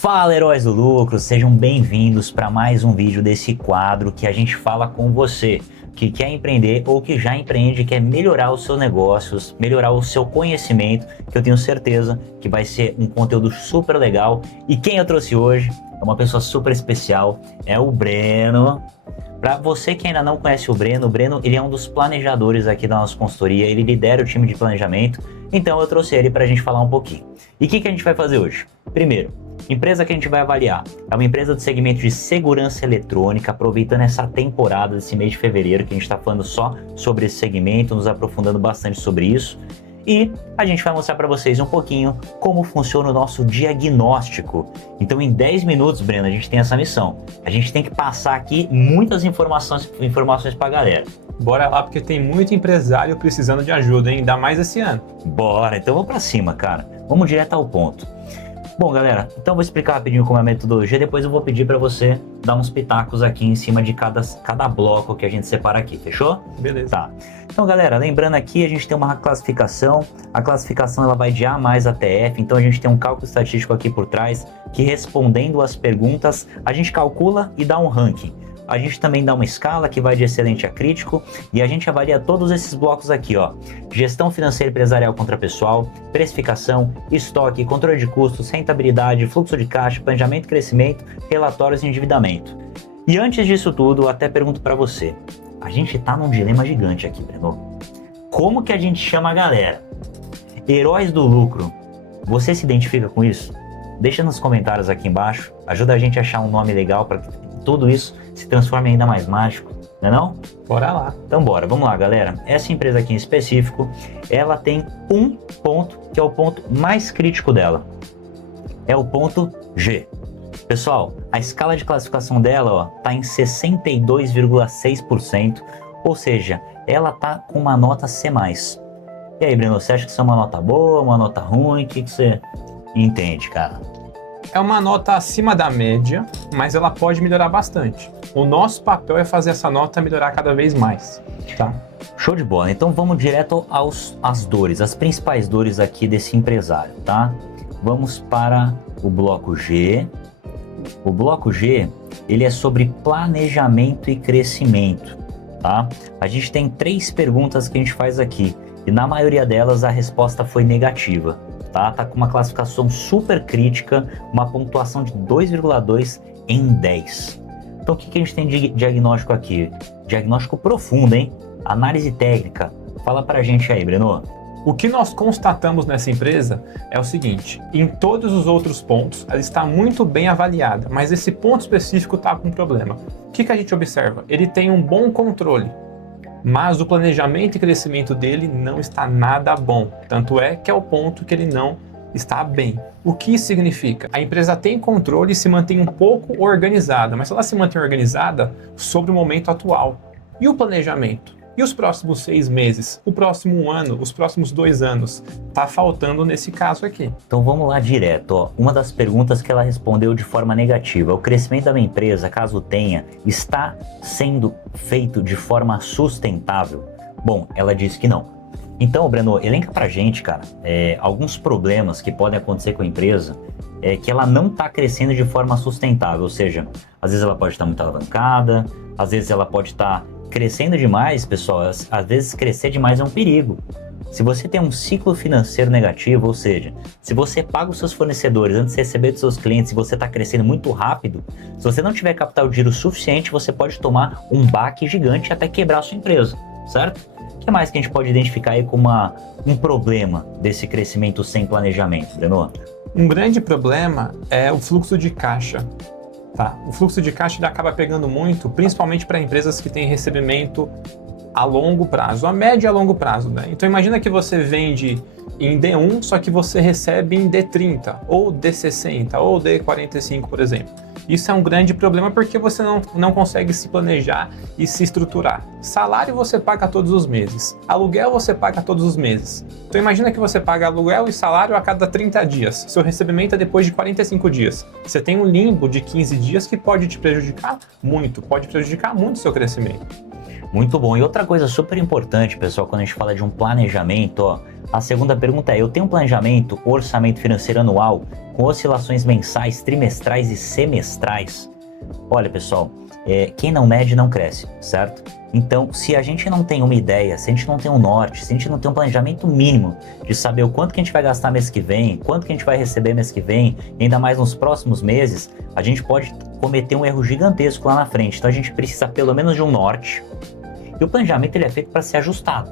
Fala, heróis do lucro, sejam bem-vindos para mais um vídeo desse quadro que a gente fala com você que quer empreender ou que já empreende, quer melhorar os seus negócios, melhorar o seu conhecimento, que eu tenho certeza que vai ser um conteúdo super legal. E quem eu trouxe hoje é uma pessoa super especial, é o Breno. Para você que ainda não conhece o Breno ele é um dos planejadores aqui da nossa consultoria, ele lidera o time de planejamento, então eu trouxe ele para a gente falar um pouquinho. E o que a gente vai fazer hoje? Primeiro, empresa que a gente vai avaliar é uma empresa do segmento de segurança eletrônica, aproveitando essa temporada desse mês de fevereiro, que a gente está falando só sobre esse segmento, nos aprofundando bastante sobre isso. E a gente vai mostrar para vocês um pouquinho como funciona o nosso diagnóstico. Então, em 10 minutos, Breno, a gente tem essa missão. A gente tem que passar aqui muitas informações para a galera. Bora lá, porque tem muito empresário precisando de ajuda, hein? Ainda mais esse ano. Bora, então vamos para cima, cara. Vamos direto ao ponto. Bom, galera, então eu vou explicar rapidinho como é a metodologia, depois eu vou pedir para você dar uns pitacos aqui em cima de cada bloco que a gente separa aqui, fechou? Beleza. Tá. Então, galera, lembrando aqui, a gente tem uma classificação, a classificação ela vai de A mais até F, então a gente tem um cálculo estatístico aqui por trás, que respondendo as perguntas, a gente calcula e dá um ranking. A gente também dá uma escala que vai de excelente a crítico e a gente avalia todos esses blocos aqui, ó. Gestão financeira empresarial contra pessoal, precificação, estoque, controle de custos, rentabilidade, fluxo de caixa, planejamento e crescimento, relatórios e endividamento. E antes disso tudo, eu até pergunto para você, a gente tá num dilema gigante aqui, Breno. Como que a gente chama a galera? Heróis do lucro. Você se identifica com isso? Deixa nos comentários aqui embaixo, ajuda a gente a achar um nome legal para que tudo isso se transforme ainda mais mágico, não é não? Bora lá. Então bora, vamos lá, galera. Essa empresa aqui em específico, ela tem um ponto que é o ponto mais crítico dela. É o ponto G. Pessoal, a escala de classificação dela, ó, tá em 62,6%, ou seja, ela tá com uma nota C+. E aí, Breno, você acha que isso é uma nota boa, uma nota ruim? O que você entende, cara? É uma nota acima da média, mas ela pode melhorar bastante. O nosso papel é fazer essa nota melhorar cada vez mais, tá? Show de bola. Então vamos direto às dores, as principais dores aqui desse empresário, tá? Vamos para o bloco G. O bloco G, ele é sobre planejamento e crescimento, tá? A gente tem 3 perguntas que a gente faz aqui e na maioria delas a resposta foi negativa. Tá com uma classificação super crítica, uma pontuação de 2,2 em 10. Então o que a gente tem de diagnóstico aqui? Diagnóstico profundo, hein? Análise técnica. Fala pra gente aí, Breno. O que nós constatamos nessa empresa é o seguinte, em todos os outros pontos ela está muito bem avaliada, mas esse ponto específico está com um problema. O que a gente observa? Ele tem um bom controle, mas o planejamento e crescimento dele não está nada bom. Tanto é que é o ponto que ele não está bem. O que isso significa? A empresa tem controle e se mantém um pouco organizada, mas ela se mantém organizada sobre o momento atual. E o planejamento? E os próximos 6 meses? O próximo ano? Os próximos 2 anos? Tá faltando nesse caso aqui. Então vamos lá direto, ó. Uma das perguntas que ela respondeu de forma negativa, o crescimento da minha empresa, caso tenha, está sendo feito de forma sustentável? Bom, ela disse que não. Então, Breno, elenca pra gente, cara, alguns problemas que podem acontecer com a empresa, que ela não está crescendo de forma sustentável, ou seja, às vezes ela pode estar muito alavancada, às vezes ela pode estar crescendo demais, pessoal, às vezes crescer demais é um perigo. Se você tem um ciclo financeiro negativo, ou seja, se você paga os seus fornecedores antes de receber dos seus clientes e você está crescendo muito rápido, se você não tiver capital de giro suficiente, você pode tomar um baque gigante até quebrar a sua empresa, certo? O que mais que a gente pode identificar aí como um problema desse crescimento sem planejamento, Breno? Um grande problema é o fluxo de caixa. Tá. O fluxo de caixa ele acaba pegando muito, principalmente para empresas que têm recebimento a longo prazo, a médio e a longo prazo, né? Então imagina que você vende em D1, só que você recebe em D30, ou D60, ou D45, por exemplo. Isso é um grande problema porque você não consegue se planejar e se estruturar. Salário você paga todos os meses, aluguel você paga todos os meses. Então imagina que você paga aluguel e salário a cada 30 dias, seu recebimento é depois de 45 dias. Você tem um limbo de 15 dias que pode te prejudicar muito, pode prejudicar muito o seu crescimento. Muito bom. E outra coisa super importante, pessoal, quando a gente fala de um planejamento, ó, a segunda pergunta é: eu tenho um planejamento, orçamento financeiro anual com oscilações mensais, trimestrais e semestrais? Olha, pessoal, quem não mede não cresce, certo? Então, se a gente não tem uma ideia, se a gente não tem um norte, se a gente não tem um planejamento mínimo de saber o quanto que a gente vai gastar mês que vem, quanto que a gente vai receber mês que vem, e ainda mais nos próximos meses, a gente pode cometer um erro gigantesco lá na frente. Então, a gente precisa pelo menos de um norte. E o planejamento ele é feito para ser ajustado.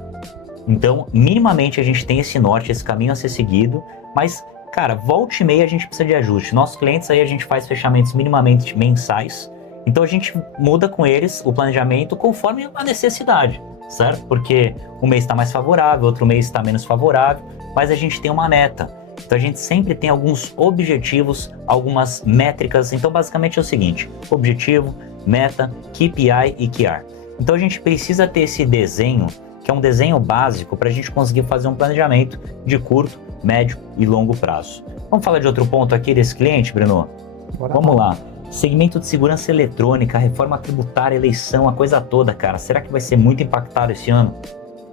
Então, minimamente a gente tem esse norte, esse caminho a ser seguido, mas, cara, volta e meia a gente precisa de ajuste. Nossos clientes aí a gente faz fechamentos minimamente mensais, então a gente muda com eles o planejamento conforme a necessidade, certo? Porque um mês está mais favorável, outro mês está menos favorável, mas a gente tem uma meta. Então a gente sempre tem alguns objetivos, algumas métricas. Então basicamente é o seguinte: objetivo, meta, KPI e QR. Então a gente precisa ter esse desenho, que é um desenho básico para a gente conseguir fazer um planejamento de curto, médio e longo prazo. Vamos falar de outro ponto aqui desse cliente, Bruno? Vamos lá. Segmento de segurança eletrônica, reforma tributária, eleição, a coisa toda, cara. Será que vai ser muito impactado esse ano?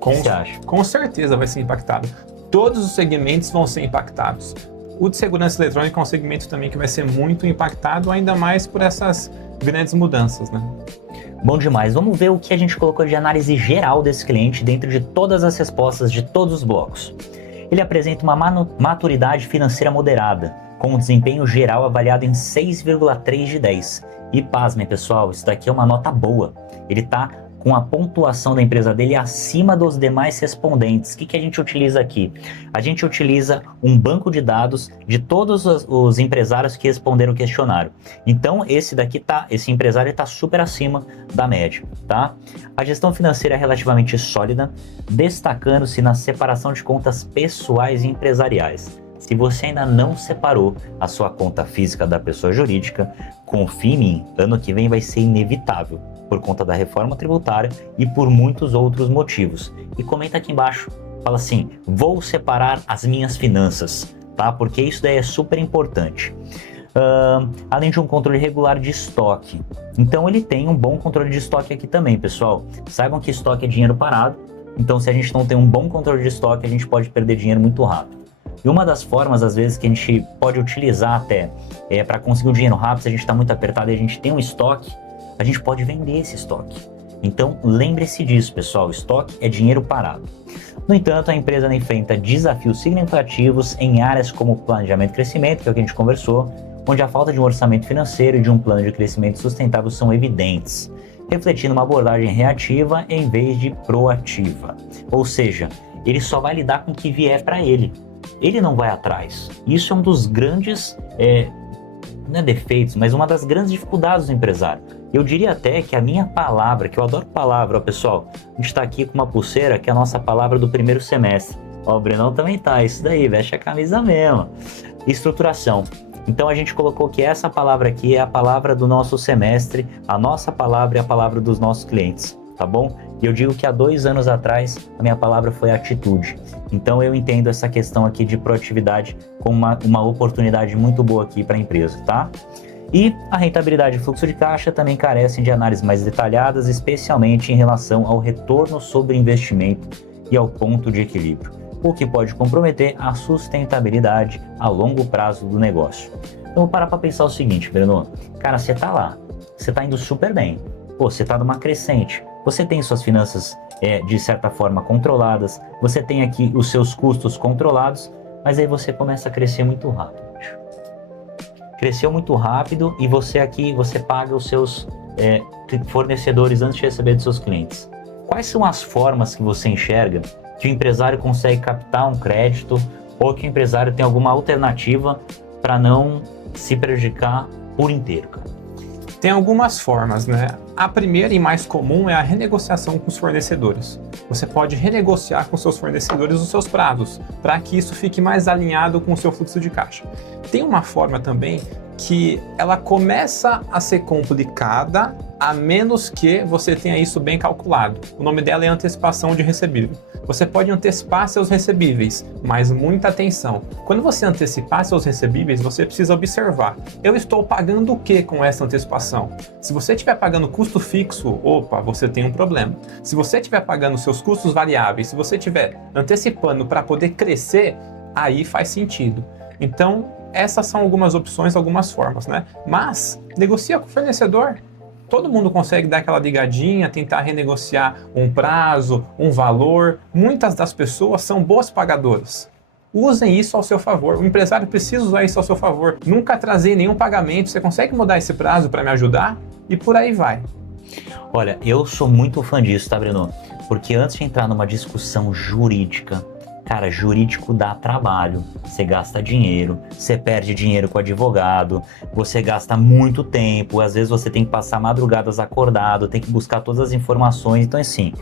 O que você acha? Com certeza vai ser impactado. Todos os segmentos vão ser impactados. O de segurança eletrônica é um segmento também que vai ser muito impactado, ainda mais por essas grandes mudanças, né? Bom demais. Vamos ver o que a gente colocou de análise geral desse cliente dentro de todas as respostas de todos os blocos. Ele apresenta uma maturidade financeira moderada, com um desempenho geral avaliado em 6,3 de 10. E pasmem, pessoal, isso daqui é uma nota boa. Ele está com a pontuação da empresa dele acima dos demais respondentes. O que a gente utiliza aqui? A gente utiliza um banco de dados de todos os empresários que responderam o questionário. Então, esse empresário está super acima da média, tá? A gestão financeira é relativamente sólida, destacando-se na separação de contas pessoais e empresariais. Se você ainda não separou a sua conta física da pessoa jurídica, confie em mim, ano que vem vai ser inevitável, por conta da reforma tributária e por muitos outros motivos. E comenta aqui embaixo, fala assim: vou separar as minhas finanças, tá? Porque isso daí é super importante. Além de um controle regular de estoque. Então ele tem um bom controle de estoque aqui também, pessoal. Saibam que estoque é dinheiro parado, então se a gente não tem um bom controle de estoque, a gente pode perder dinheiro muito rápido. E uma das formas, às vezes, que a gente pode utilizar até para conseguir o dinheiro rápido, se a gente está muito apertado e a gente tem um estoque, a gente pode vender esse estoque. Então, lembre-se disso, pessoal, estoque é dinheiro parado. No entanto, a empresa enfrenta desafios significativos em áreas como planejamento e crescimento, que é o que a gente conversou, onde a falta de um orçamento financeiro e de um plano de crescimento sustentável são evidentes, refletindo uma abordagem reativa em vez de proativa. Ou seja, ele só vai lidar com o que vier para ele. Ele não vai atrás. Isso é um dos grandes, não é defeitos, mas uma das grandes dificuldades do empresário. Eu diria até que a minha palavra, que eu adoro palavra, ó, pessoal, a gente está aqui com uma pulseira que é a nossa palavra do primeiro semestre. Ó, o Brenão também tá, isso daí, veste a camisa mesmo. Estruturação. Então a gente colocou que essa palavra aqui é a palavra do nosso semestre, a nossa palavra é a palavra dos nossos clientes, tá bom? E eu digo que há 2 anos atrás a minha palavra foi atitude. Então eu entendo essa questão aqui de proatividade como uma oportunidade muito boa aqui para a empresa, tá? E a rentabilidade e fluxo de caixa também carecem de análises mais detalhadas, especialmente em relação ao retorno sobre investimento e ao ponto de equilíbrio, o que pode comprometer a sustentabilidade a longo prazo do negócio. Então vou parar para pensar o seguinte, Breno, cara, você tá lá, você tá indo super bem, pô, você tá numa crescente, você tem suas finanças de certa forma controladas, você tem aqui os seus custos controlados, mas aí você começa a crescer muito rápido. Cresceu muito rápido e você paga os seus fornecedores antes de receber dos seus clientes. Quais são as formas que você enxerga que o empresário consegue captar um crédito ou que o empresário tem alguma alternativa para não se prejudicar por inteiro, cara? Tem algumas formas, né? A primeira e mais comum é a renegociação com os fornecedores. Você pode renegociar com seus fornecedores os seus prazos, para que isso fique mais alinhado com o seu fluxo de caixa. Tem uma forma também que ela começa a ser complicada a menos que você tenha isso bem calculado. O nome dela é antecipação de recebível. Você pode antecipar seus recebíveis, mas muita atenção. Quando você antecipar seus recebíveis, você precisa observar. Eu estou pagando o que com essa antecipação? Se você estiver pagando custo fixo, opa, você tem um problema. Se você estiver pagando seus custos variáveis, se você estiver antecipando para poder crescer, aí faz sentido. Então, essas são algumas opções, algumas formas, né? Mas, negocia com o fornecedor. Todo mundo consegue dar aquela ligadinha, tentar renegociar um prazo, um valor. Muitas das pessoas são boas pagadoras. Usem isso ao seu favor. O empresário precisa usar isso ao seu favor. Nunca trazer nenhum pagamento. Você consegue mudar esse prazo para me ajudar? E por aí vai. Olha, eu sou muito fã disso, tá, Breno? Porque antes de entrar numa discussão jurídica, cara, jurídico dá trabalho, você gasta dinheiro, você perde dinheiro com advogado, você gasta muito tempo, às vezes você tem que passar madrugadas acordado, tem que buscar todas as informações. Então, assim,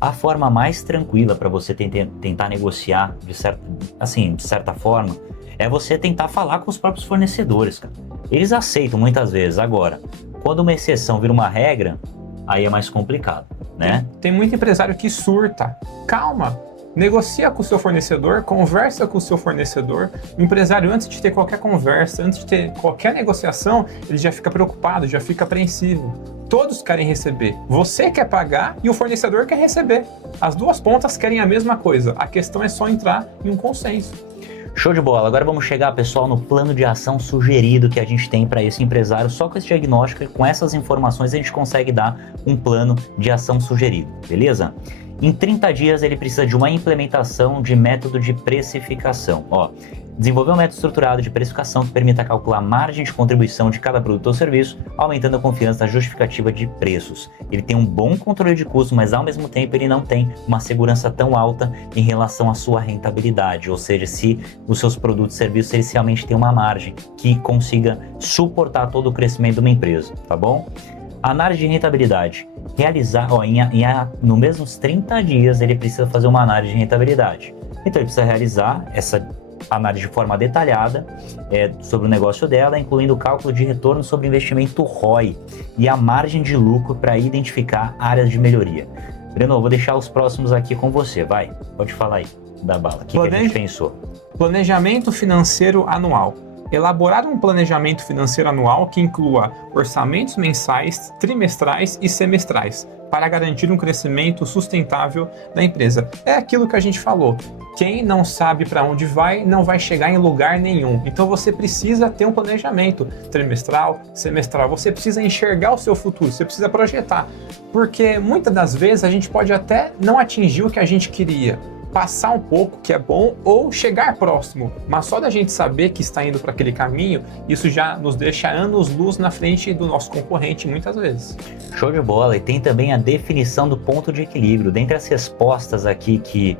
a forma mais tranquila para você tentar negociar, de certa forma, é você tentar falar com os próprios fornecedores, cara. Eles aceitam muitas vezes. Agora, quando uma exceção vira uma regra, aí é mais complicado, né? Tem muito empresário que surta. Calma! Negocia com o seu fornecedor, conversa com o seu fornecedor. O empresário, antes de ter qualquer conversa, antes de ter qualquer negociação, ele já fica preocupado, já fica apreensivo. Todos querem receber. Você quer pagar e o fornecedor quer receber. As duas pontas querem a mesma coisa. A questão é só entrar em um consenso. Show de bola. Agora vamos chegar, pessoal, no plano de ação sugerido que a gente tem para esse empresário. Só com esse diagnóstico e com essas informações a gente consegue dar um plano de ação sugerido, beleza? Em 30 dias ele precisa de uma implementação de método de precificação. Desenvolver um método estruturado de precificação que permita calcular a margem de contribuição de cada produto ou serviço, aumentando a confiança na justificativa de preços. Ele tem um bom controle de custos, mas ao mesmo tempo ele não tem uma segurança tão alta em relação à sua rentabilidade, ou seja, se os seus produtos e serviços eles realmente têm uma margem que consiga suportar todo o crescimento de uma empresa, tá bom? Análise de rentabilidade. Realizar, no mesmos 30 dias ele precisa fazer uma análise de rentabilidade. Então ele precisa realizar essa análise de forma detalhada sobre o negócio dela, incluindo o cálculo de retorno sobre investimento ROI e a margem de lucro para identificar áreas de melhoria. Breno, vou deixar os próximos aqui com você, vai, pode falar aí da bala, o que a gente pensou? Planejamento financeiro anual. Elaborar um planejamento financeiro anual que inclua orçamentos mensais, trimestrais e semestrais, para garantir um crescimento sustentável da empresa. É aquilo que a gente falou. Quem não sabe para onde vai, não vai chegar em lugar nenhum. Então você precisa ter um planejamento trimestral, semestral. Você precisa enxergar o seu futuro, você precisa projetar. Porque muitas das vezes a gente pode até não atingir o que a gente queria, passar um pouco, que é bom, ou chegar próximo. Mas só da gente saber que está indo para aquele caminho, isso já nos deixa anos-luz na frente do nosso concorrente muitas vezes. Show de bola. E tem também a definição do ponto de equilíbrio. Dentre as respostas aqui que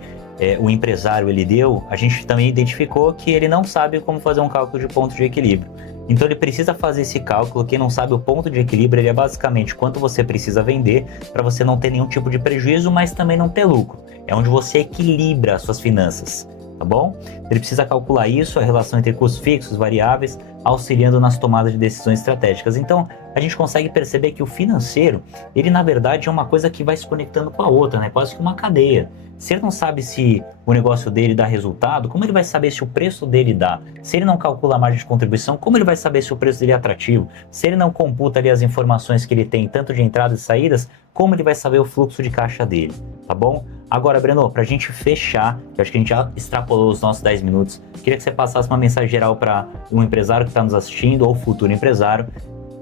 o empresário ele deu, a gente também identificou que ele não sabe como fazer um cálculo de ponto de equilíbrio. Então ele precisa fazer esse cálculo. Quem não sabe o ponto de equilíbrio, ele é basicamente quanto você precisa vender para você não ter nenhum tipo de prejuízo, mas também não ter lucro. É onde você equilibra as suas finanças, tá bom? Ele precisa calcular isso, a relação entre custos fixos, variáveis, auxiliando nas tomadas de decisões estratégicas. Então, a gente consegue perceber que o financeiro, ele na verdade é uma coisa que vai se conectando com a outra, né? Quase que uma cadeia. Se ele não sabe se o negócio dele dá resultado, como ele vai saber se o preço dele dá? Se ele não calcula a margem de contribuição, como ele vai saber se o preço dele é atrativo? Se ele não computa ali as informações que ele tem, tanto de entradas e saídas, como ele vai saber o fluxo de caixa dele, tá bom? Agora, Breno, pra gente fechar, que eu acho que a gente já extrapolou os nossos 10 minutos, queria que você passasse uma mensagem geral para um empresário que está nos assistindo ou futuro empresário,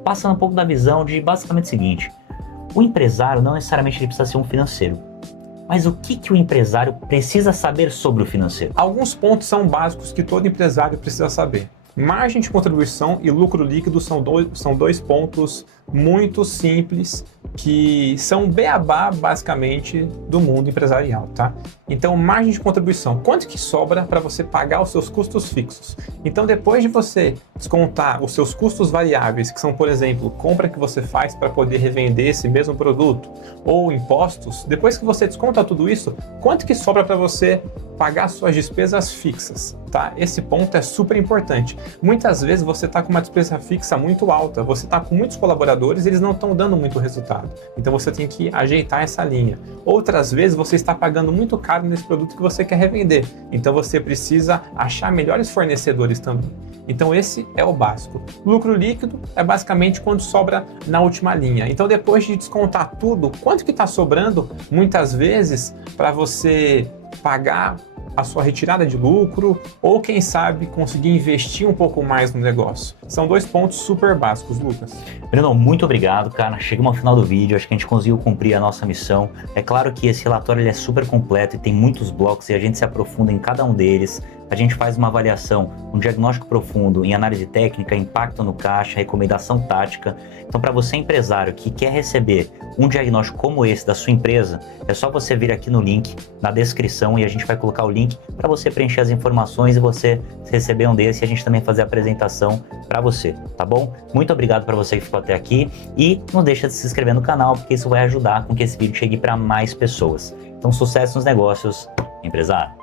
passando um pouco da visão de basicamente o seguinte: o empresário não necessariamente ele precisa ser um financeiro. Mas o que o empresário precisa saber sobre o financeiro? Alguns pontos são básicos que todo empresário precisa saber. Margem de contribuição e lucro líquido são dois pontos muito simples que são beabá, basicamente, do mundo empresarial, tá? Então, margem de contribuição. Quanto que sobra para você pagar os seus custos fixos? Então, depois de você descontar os seus custos variáveis, que são, por exemplo, compra que você faz para poder revender esse mesmo produto, ou impostos, depois que você desconta tudo isso, quanto que sobra para você pagar suas despesas fixas, tá? Esse ponto é super importante. Muitas vezes você está com uma despesa fixa muito alta, você está com muitos colaboradores e eles não estão dando muito resultado. Então você tem que ajeitar essa linha. Outras vezes você está pagando muito caro nesse produto que você quer revender. Então você precisa achar melhores fornecedores também. Então esse é o básico. Lucro líquido é basicamente quando sobra na última linha. Então depois de descontar tudo, quanto que está sobrando muitas vezes para você pagar a sua retirada de lucro ou, quem sabe, conseguir investir um pouco mais no negócio. São dois pontos super básicos, Lucas. Breno, muito obrigado, cara. Chegamos ao final do vídeo, acho que a gente conseguiu cumprir a nossa missão. É claro que esse relatório ele é super completo e tem muitos blocos e a gente se aprofunda em cada um deles. A gente faz uma avaliação, um diagnóstico profundo em análise técnica, impacto no caixa, recomendação tática. Então, para você empresário que quer receber um diagnóstico como esse da sua empresa, é só você vir aqui no link, na descrição, e a gente vai colocar o link para você preencher as informações e você receber um desse e a gente também fazer a apresentação para você, tá bom? Muito obrigado para você que ficou até aqui e não deixa de se inscrever no canal, porque isso vai ajudar com que esse vídeo chegue para mais pessoas. Então, sucesso nos negócios, empresário!